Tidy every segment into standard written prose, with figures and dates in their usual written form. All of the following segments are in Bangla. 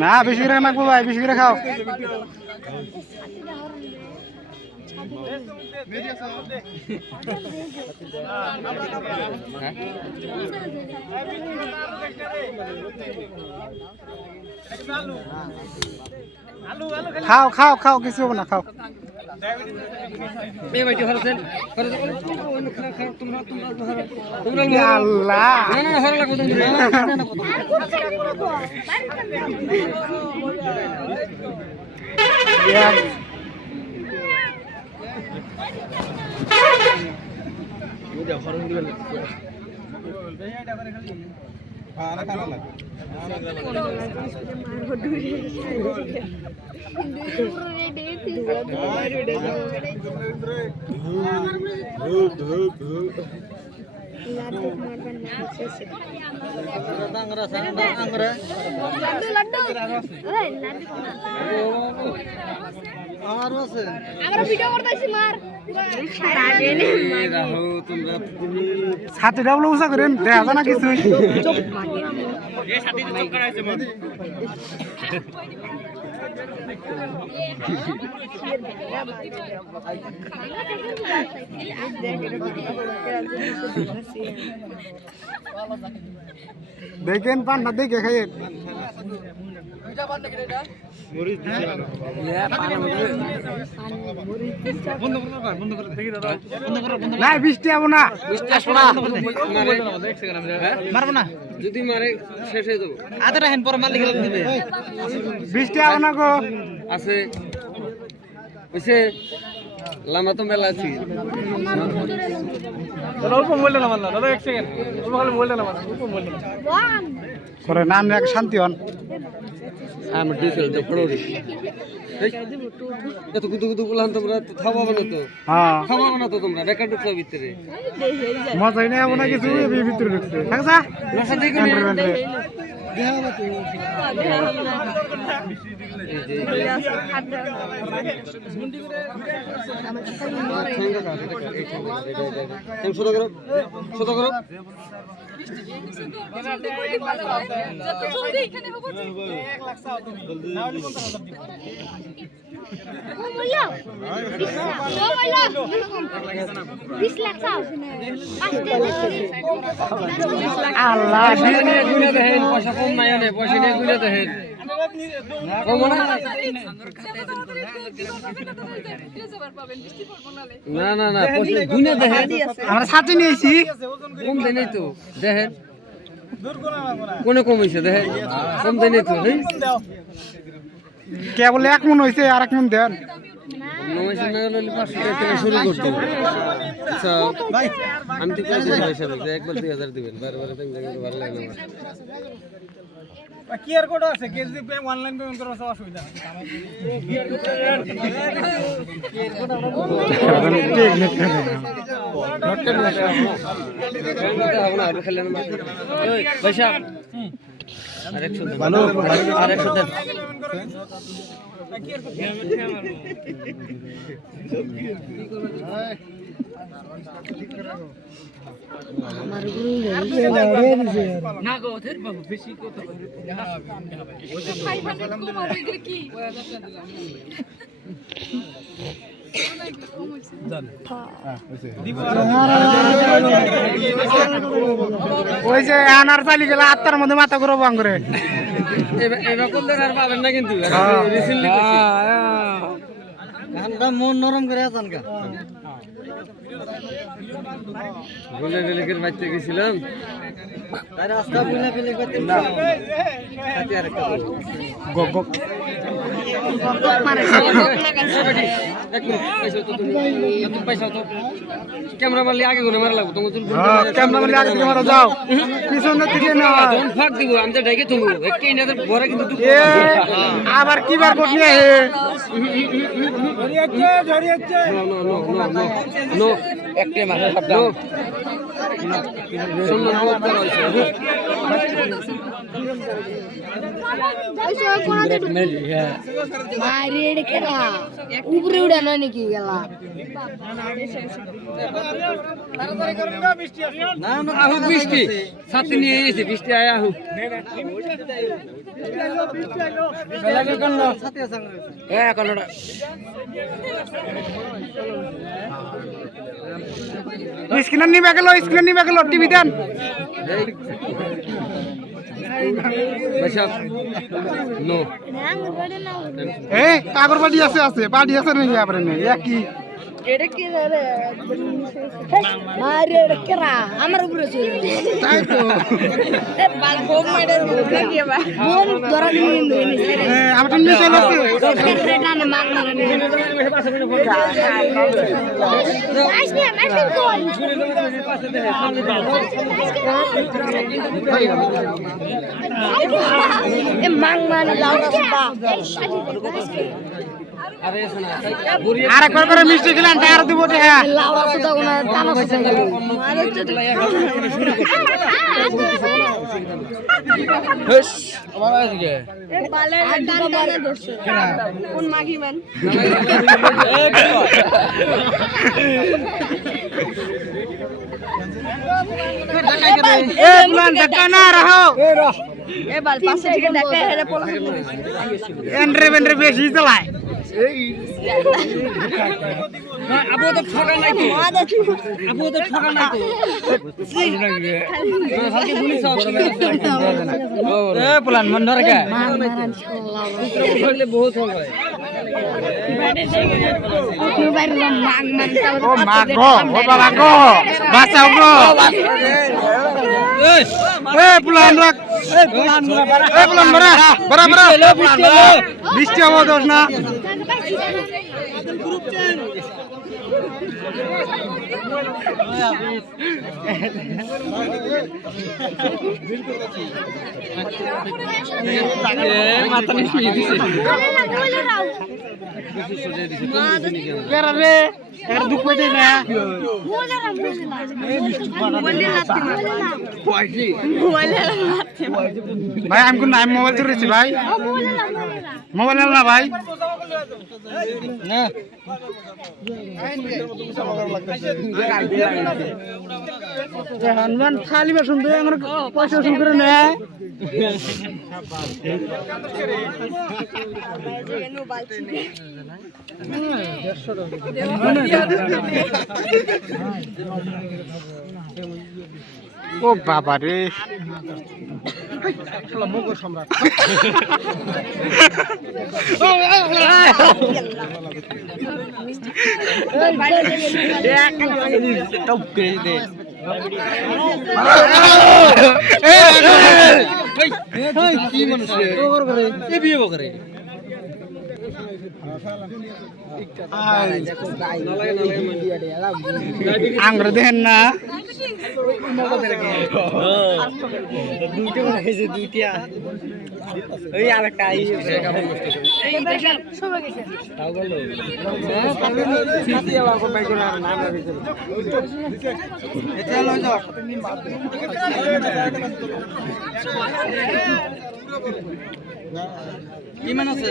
না বেশি করে মাখবো ভাই, বেশি করে খাও। খাও খাও খাও, কিছু হবে না, খাও। ছাতি ডাবল উঁচা করেন, দেখা যায় না কিছু। দেখেন পান না, দেখে খাইয়েন। না বৃষ্টি যাবো না, মারবো না, যদি মারে শেষ হয়ে যাবো। আধার হেন পর মালিক দিবে, বৃষ্টি যাবো না গো। আছে বুঝছে লামা তো মেলা আছি। অল্প বললে না মানলাম দাদা, 1 সেকেন্ড অল্প খালি বললে না মানলাম, অল্প বললে না করে নাম এক শান্তি হন। আমি ডিসেল তো পড়রি এত কুতু কুতু বললাম, তোমরা খাওয়াবো না তো? হ্যাঁ খাওয়াবো না তো, তোমরা বেকার ঢুকছো ভিতরে, মজাই নেই না কিছু ভিতরে ঢুকছে। থাকছা নশা দেখে আল্লাহ পয়সা কম নাই, পয়সা নিয়ে গুলে দেখেন। না না না গুনে দেখেন, আমরা সাথে নিয়েছি, কম দেয় নাই তো দেখেন, কোনে কম হয়েছে দেখেন, কম দেয় নাই তো। কে বলে 1 মন হয়েছে, আর 1 মন দেন শুরু করতে। আচ্ছা আমি তো একবার 2000 দিবেন, বারে বারে ভালো লাগে না। কিআর কোড আছে, কে যদি অনলাইন পেমেন্ট করার অসুবিধা না গো ধর বাবু বেশি কথা কি ওই যে আনার চালি গেলে 8টার মধ্যে মাথা ঘুরো বাং করে এবার কোন আর পাবেন না, কিন্তু মন নরম করে আছেন কা বলে বেলেকের বাচ্চা গেছিলাম, তাই রাস্তা বলে বেলে করতে না সাথে আরেকটা গক গক মারে পয়সা তো ক্যামেরা মারলে আগে গুনে মারা লাগবে, তোমার ক্যামেরা মারলে আগে থেকে মারা যাও, পিছনে থেকে না ফাঁক দিব, আমি তো ডাইকে তুমি একে এনাদের বড় কিন্তু আবার কি বার কোট নিয়ে হে ঝরিয়েছে no no no no no একটা মাথা সাবধান সম্মান বোধ করা হয়েছে উপরে উড়ে নয় নাকি গেলা আহু বৃষ্টি ছাতি নিয়ে এসেছি বৃষ্টি আয় আহু হ্যাঁ কন্নড়া স্ক্রিনে নিবে গেল টিভি দেন নো কাগর বাড়ি আছে বাড়ি আছে নাকি আপনার নেই একই আমার উপরে তাই তো আমার নিয়ে চলে মাং মানে আর একবার করে মিষ্টি খেলেন টায়ার দিব হ্যাঁ ধাক্কা না রাখো এন্ড্রে বেশি চালায় আবু তো ঠকা নাই তো আবু তো ঠকা নাই তো হালকে পুলিশ এ প্লান মন ধরে কে বহুত হয় ও মা গো ও বাবা গো বাঁচাও গো এ প্লান রাখ প্লান বড় বৃষ্টি হবো দোষ না ভাই আমি কোন মোবাইল ধরেছি ভাই মোবাইল না ভাই না হনুমান খালি বেসন দিয়ে আমার পয়সা শুরু করে নেয় ও বাবা রে মোগল সম্রাট কি মানুষ বিয়ে করে আঙ্গুর দেন না দুইটা ওই আরেকটা কিমান আছে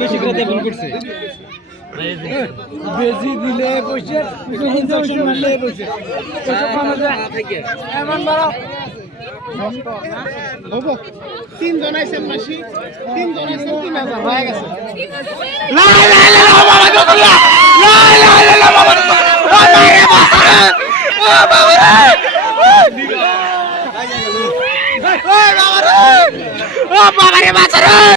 বেশি কথা ভুল করছে বেশি দিলে পয়সা ইনজেকশন মারলে পয়সা তিনজন আইছেন মাসি তিনজন আইছেন 3000 হয়ে গেছে বাবা রে বাবা রে